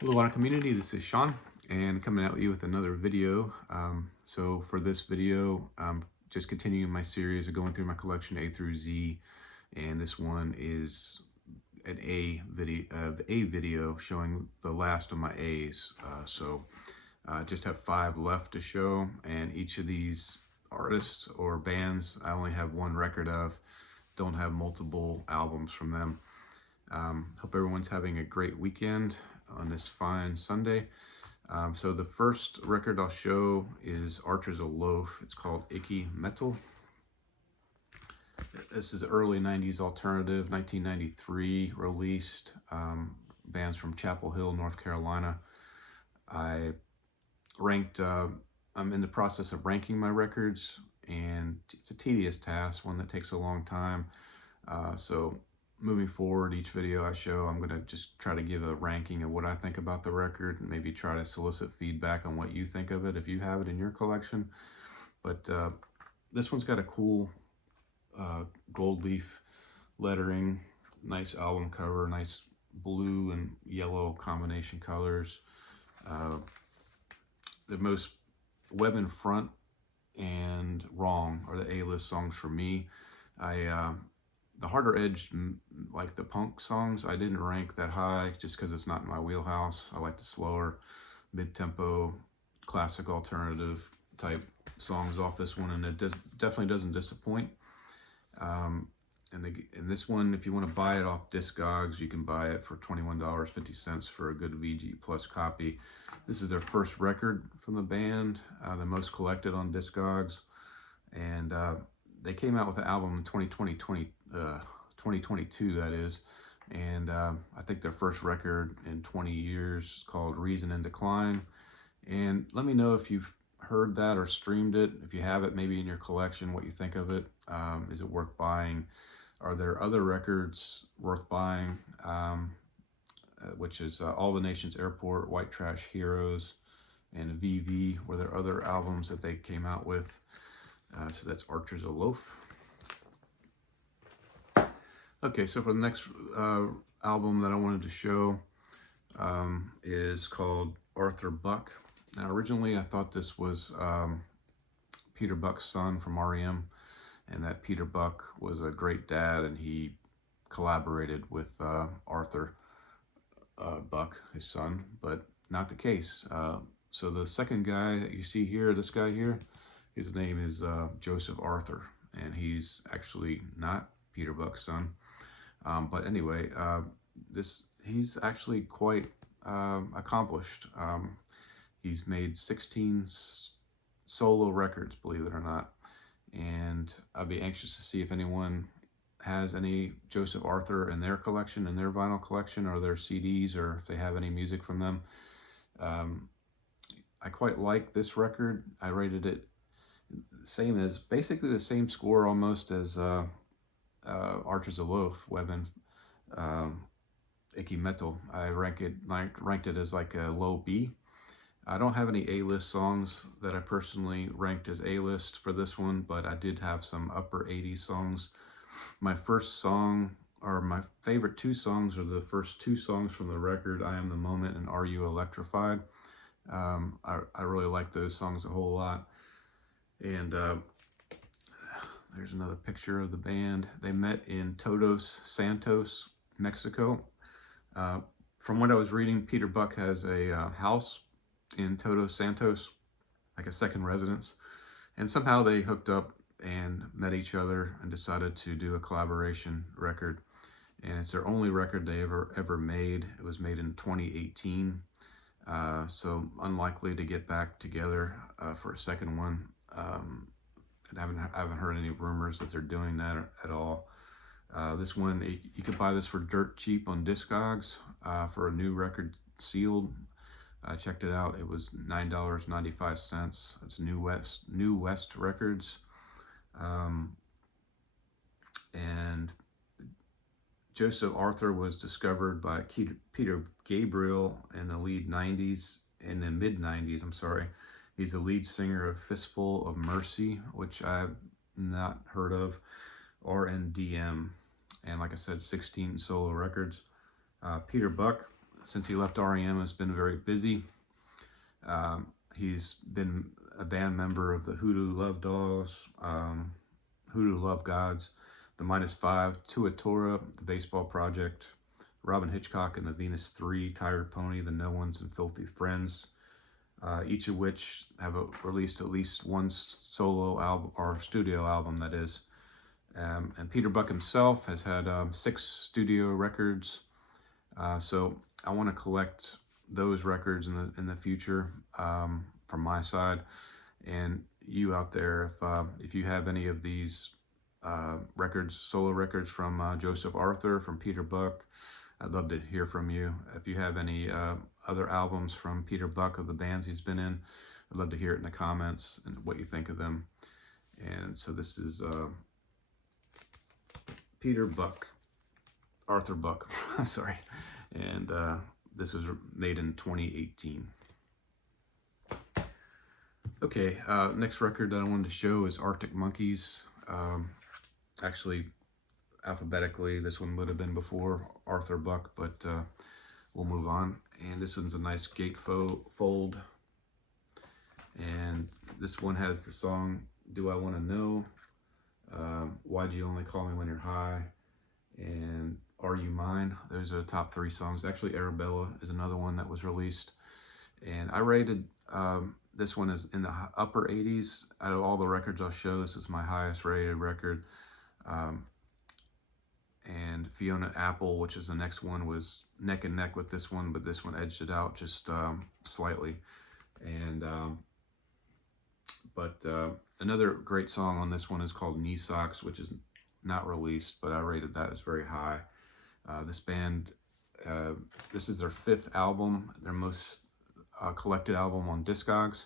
Hello, Lana community. This is Sean, and coming at you with another video. So for this video, I'm just continuing my series of going through my collection A through Z, and this one is an A video showing the last of my A's. So I just have 5 left to show, and each of these artists or bands I only have one record of. Don't have multiple albums from them. Hope everyone's having a great weekend on this fine Sunday. So the first record I'll show is Archers of Loaf. It's called Icky Metal. This is early 90s alternative, 1993 released. Bands from Chapel Hill, North Carolina. I ranked, I'm in the process of ranking my records, and it's a tedious task, one that takes a long time. So moving forward, each video I show, I'm going to just try to give a ranking of what I think about the record, and maybe try to solicit feedback on what you think of it if you have it in your collection. But this one's got a cool gold leaf lettering, nice album cover, nice blue and yellow combination colors. The most Web in Front and Wrong are the A-list songs for me. The harder edged, like the punk songs, I didn't rank that high just because it's not in my wheelhouse. I like the slower, mid-tempo, classic alternative type songs off this one, and it definitely doesn't disappoint. And this one, if you want to buy it off Discogs, you can buy it for $21.50 for a good VG Plus copy. This is their first record from the band, the most collected on Discogs, and they came out with the album in 2022, that is, and I think their first record in 20 years called Reason in Decline. And let me know if you've heard that or streamed it. If you have it maybe in your collection, what you think of it. Is it worth buying? Are there other records worth buying? Which is All the Nations Airport, White Trash Heroes, and VV. Were there other albums that they came out with? So that's Archers of Loaf. Okay, so for the next album that I wanted to show is called Arthur Buck. Now, originally I thought this was Peter Buck's son from REM, and that Peter Buck was a great dad, and he collaborated with Arthur Buck, his son, but not the case. So the second guy that you see here, this guy here, his name is Joseph Arthur, and he's actually not Peter Buck's son. But anyway, he's actually quite accomplished. He's made 16 solo records, believe it or not, and I'd be anxious to see if anyone has any Joseph Arthur in their collection, in their vinyl collection, or their CDs, or if they have any music from them. I quite like this record. I rated it basically the same score almost as Archers of Loaf, Web in Icky Metal. I ranked it as like a low B. I don't have any A-list songs that I personally ranked as A-list for this one, but I did have some upper 80s songs. My first song, or my favorite 2 songs, are the first 2 songs from the record, I Am the Moment and Are You Electrified. I really like those songs a whole lot. And there's another picture of the band. They met in Todos Santos, Mexico. From what I was reading, Peter Buck has a house in Todos Santos, like a second residence. And somehow they hooked up and met each other and decided to do a collaboration record. And it's their only record they ever made. It was made in 2018. So unlikely to get back together for a second one. I haven't heard any rumors that they're doing that at all. This one, you could buy this for dirt cheap on Discogs for a new record sealed. I checked it out. It was $9.95. It's New West Records. And Joseph Arthur was discovered by Peter Gabriel in the mid-90s, I'm sorry. He's the lead singer of Fistful of Mercy, which I've not heard of, RNDM. And like I said, 16 solo records. Peter Buck since he left REM, has been very busy. He's been a band member of the Hoodoo Love Dolls, Hoodoo Love Gods, the Minus Five, Tuatora, the Baseball Project, Robin Hitchcock and the Venus Three, Tired Pony, the No Ones, and Filthy Friends, each of which have released at least one solo album or studio album, that is. And Peter Buck himself has had 6 studio records. So I want to collect those records in the future, from my side. And you out there, if you have any of these records, solo records from Joseph Arthur, from Peter Buck, I'd love to hear from you. If you have any other albums from Peter Buck of the bands he's been in, I'd love to hear it in the comments and what you think of them. And so this is Peter Buck, Arthur Buck, sorry. And this was made in 2018. Okay, next record that I wanted to show is Arctic Monkeys. Actually, alphabetically, this one would have been before Arthur Buck, but we'll move on. And this one's a nice gatefold. And this one has the song Do I Want to Know, Why'd You Only Call Me When You're High, and Are You Mine. Those are the top 3 songs. Actually, Arabella is another one that was released. And I rated this one is in the upper 80s. Out of all the records I'll show, this is my highest rated record. And Fiona Apple, which is the next one, was neck and neck with this one, but this one edged it out just slightly. And another great song on this one is called Knee Socks, which is not released, but I rated that as very high. This band, this is their 5th album, their most collected album on Discogs.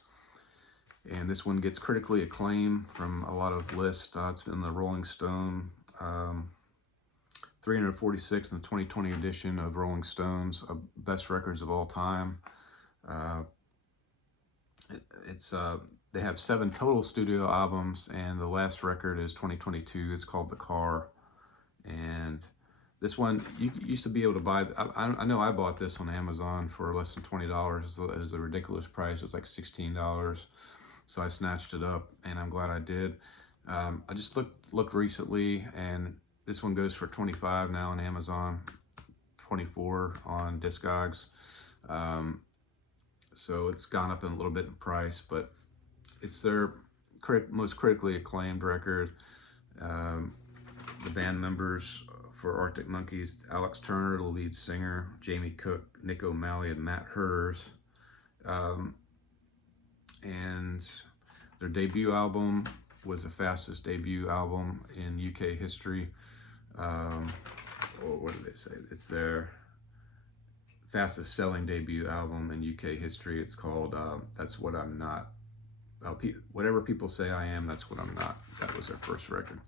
And this one gets critically acclaimed from a lot of lists. It's been the Rolling Stone 346 in the 2020 edition of Rolling Stone's Best Records of All Time. They have 7 total studio albums, and the last record is 2022. It's called The Car. And this one, you used to be able to buy, I know I bought this on Amazon for less than $20. It was a ridiculous price. It was like $16. So I snatched it up, and I'm glad I did. I just looked recently, and this one goes for $25 now on Amazon, $24 on Discogs. So it's gone up a little bit in price, but it's their most critically acclaimed record. The band members for Arctic Monkeys: Alex Turner, the lead singer, Jamie Cook, Nick O'Malley, and Matt Hers. And their debut album was the fastest debut album in UK history. Or what did they say? It's their fastest selling debut album in UK history. It's called That's What I'm Not. Whatever people say I am, that's what I'm not. That was their first record.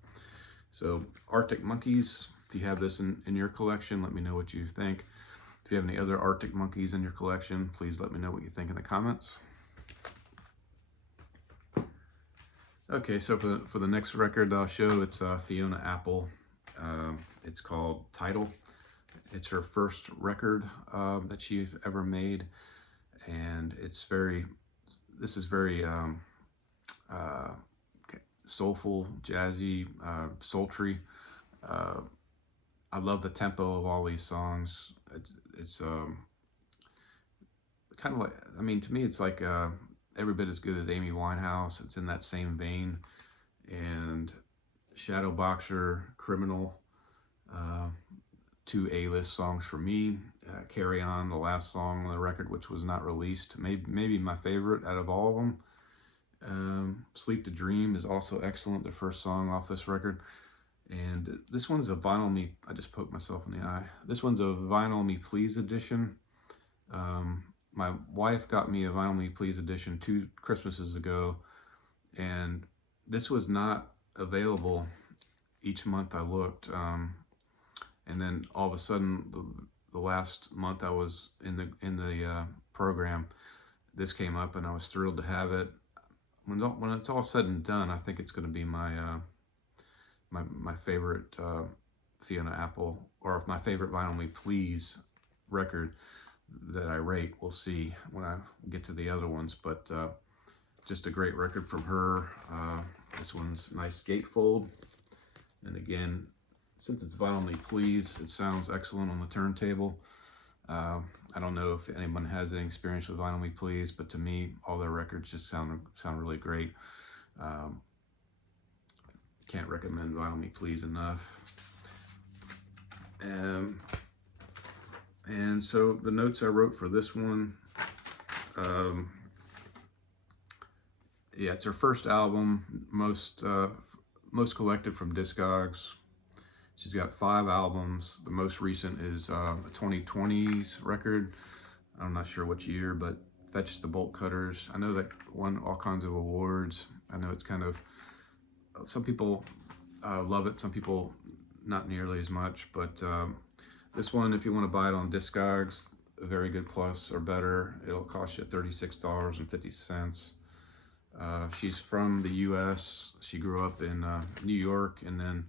So Arctic Monkeys, if you have this in your collection, let me know what you think. If you have any other Arctic Monkeys in your collection, please let me know what you think in the comments. Okay, so for the next record I'll show, it's Fiona Apple. It's called Title. It's her first record that she's ever made, and this is very soulful, jazzy, sultry. I love the tempo of all these songs. It's kind of like, I mean, to me, it's like every bit as good as Amy Winehouse. It's in that same vein. And Shadowboxer, Criminal, 2 A-list songs for me. Carry On, the last song on the record, which was not released, maybe my favorite out of all of them. Sleep to Dream is also excellent, the first song off this record. And this one's a Vinyl Me, I just poked myself in the eye. This one's a Vinyl Me Please edition. My wife got me a Vinyl Me Please edition 2 Christmases ago, and this was not available each month I looked. And then all of a sudden, the last month I was in the program, this came up, and I was thrilled to have it. When it's all said and done, I think it's going to be my my favorite Fiona Apple, or my favorite Vinyl Me Please record. that I rate. We'll see when I get to the other ones, but just a great record from her. This one's nice gatefold, and again, since it's Vinyl Me Please, it sounds excellent on the turntable. I don't know if anyone has any experience with Vinyl Me Please, but to me, all their records just sound really great. Um, can't recommend Vinyl Me Please enough. And so the notes I wrote for this one, yeah, it's her first album, most collected from Discogs. She's got 5 albums. The most recent is a 2020s record. I'm not sure which year, but Fetch the Bolt Cutters. I know that won all kinds of awards. I know it's kind of, some people love it, some people not nearly as much, but this one, if you want to buy it on Discogs, a very good plus or better, it'll cost you $36.50. She's from the U.S. She grew up in New York, and then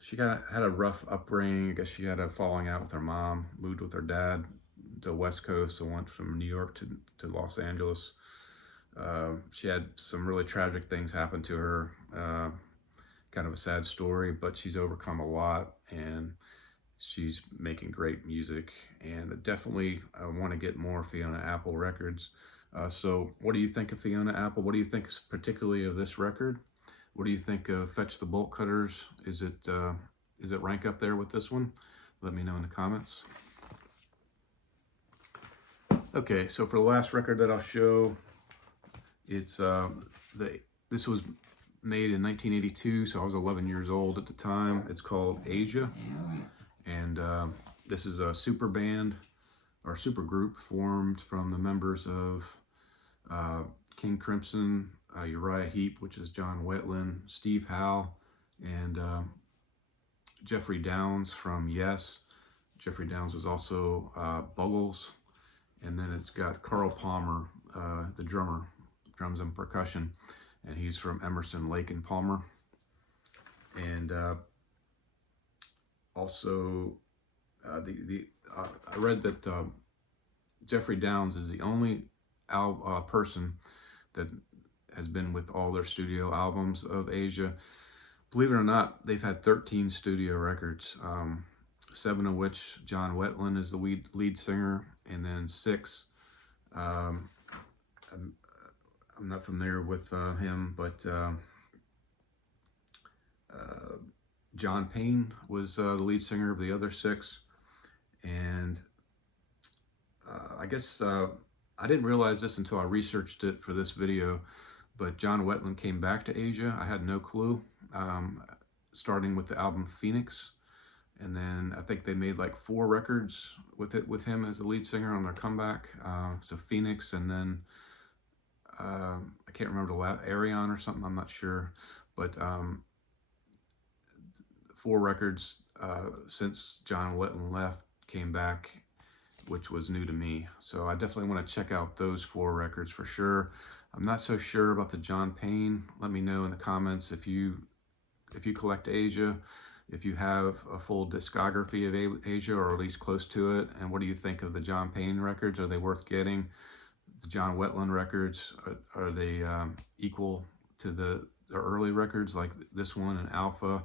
she had a rough upbringing. I guess she had a falling out with her mom, moved with her dad to the West Coast, and went from New York to Los Angeles. She had some really tragic things happen to her, kind of a sad story, but she's overcome a lot, and she's making great music. And definitely I want to get more Fiona Apple records. So what do you think of Fiona Apple? What do you think particularly of this record? What do you think of Fetch the Bolt Cutters? Is it rank up there with this one? Let me know in the comments. Okay, so for the last record that I'll show, it's this was made in 1982, so I was 11 years old at the time. It's called Asia, and this is a super band or super group formed from the members of King Crimson, Uriah Heep, which is John Wetland, Steve Howe, and Jeffrey Downs from Yes. Jeffrey Downs was also Buggles, and then it's got Carl Palmer, the drummer, drums and percussion, and he's from Emerson, Lake and Palmer. And also, I read that Jeffrey Downs is the only person that has been with all their studio albums of Asia. Believe it or not, they've had 13 studio records, 7 of which John Wetland is the lead singer, and then 6, I'm not familiar with him, but John Payne was the lead singer of the other 6. And I guess I didn't realize this until I researched it for this video, but John Wetland came back to Asia. I had no clue, starting with the album Phoenix. And then I think they made like 4 records with him as the lead singer on their comeback. So Phoenix, and then I can't remember the last, Arion or something, I'm not sure. But 4 records since John Wetland left came back, which was new to me. So I definitely want to check out those 4 records for sure. I'm not so sure about the John Payne. Let me know in the comments if you collect Asia, if you have a full discography of Asia, or at least close to it, and what do you think of the John Payne records? Are they worth getting? The John Wetland records, are they equal to the early records like this one and Alpha?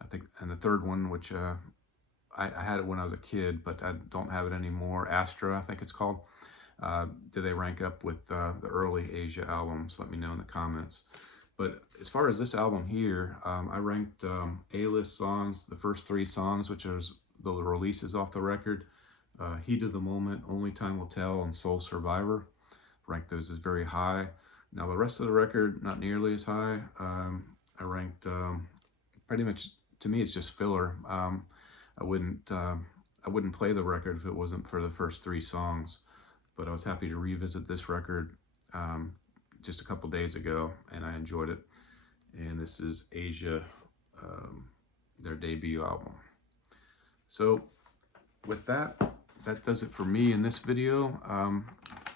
I think, and the third one, which I had it when I was a kid, but I don't have it anymore, Astra, I think it's called. Do they rank up with the early Asia albums? Let me know in the comments. But as far as this album here, I ranked A-list songs, the first 3 songs, which are the releases off the record, Heat of the Moment, Only Time Will Tell, and Soul Survivor. Ranked those as very high. Now the rest of the record, not nearly as high. I ranked pretty much, to me, it's just filler. I wouldn't play the record if it wasn't for the first 3 songs. But I was happy to revisit this record just a couple days ago, and I enjoyed it. And this is Asia, their debut album. So with that does it for me in this video.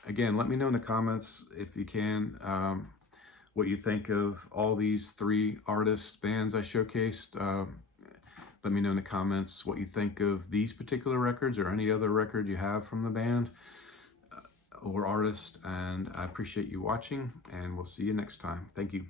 Again, let me know in the comments, if you can, what you think of all these 3 artists, bands I showcased. Let me know in the comments what you think of these particular records or any other record you have from the band or artist. And I appreciate you watching, and we'll see you next time. Thank you.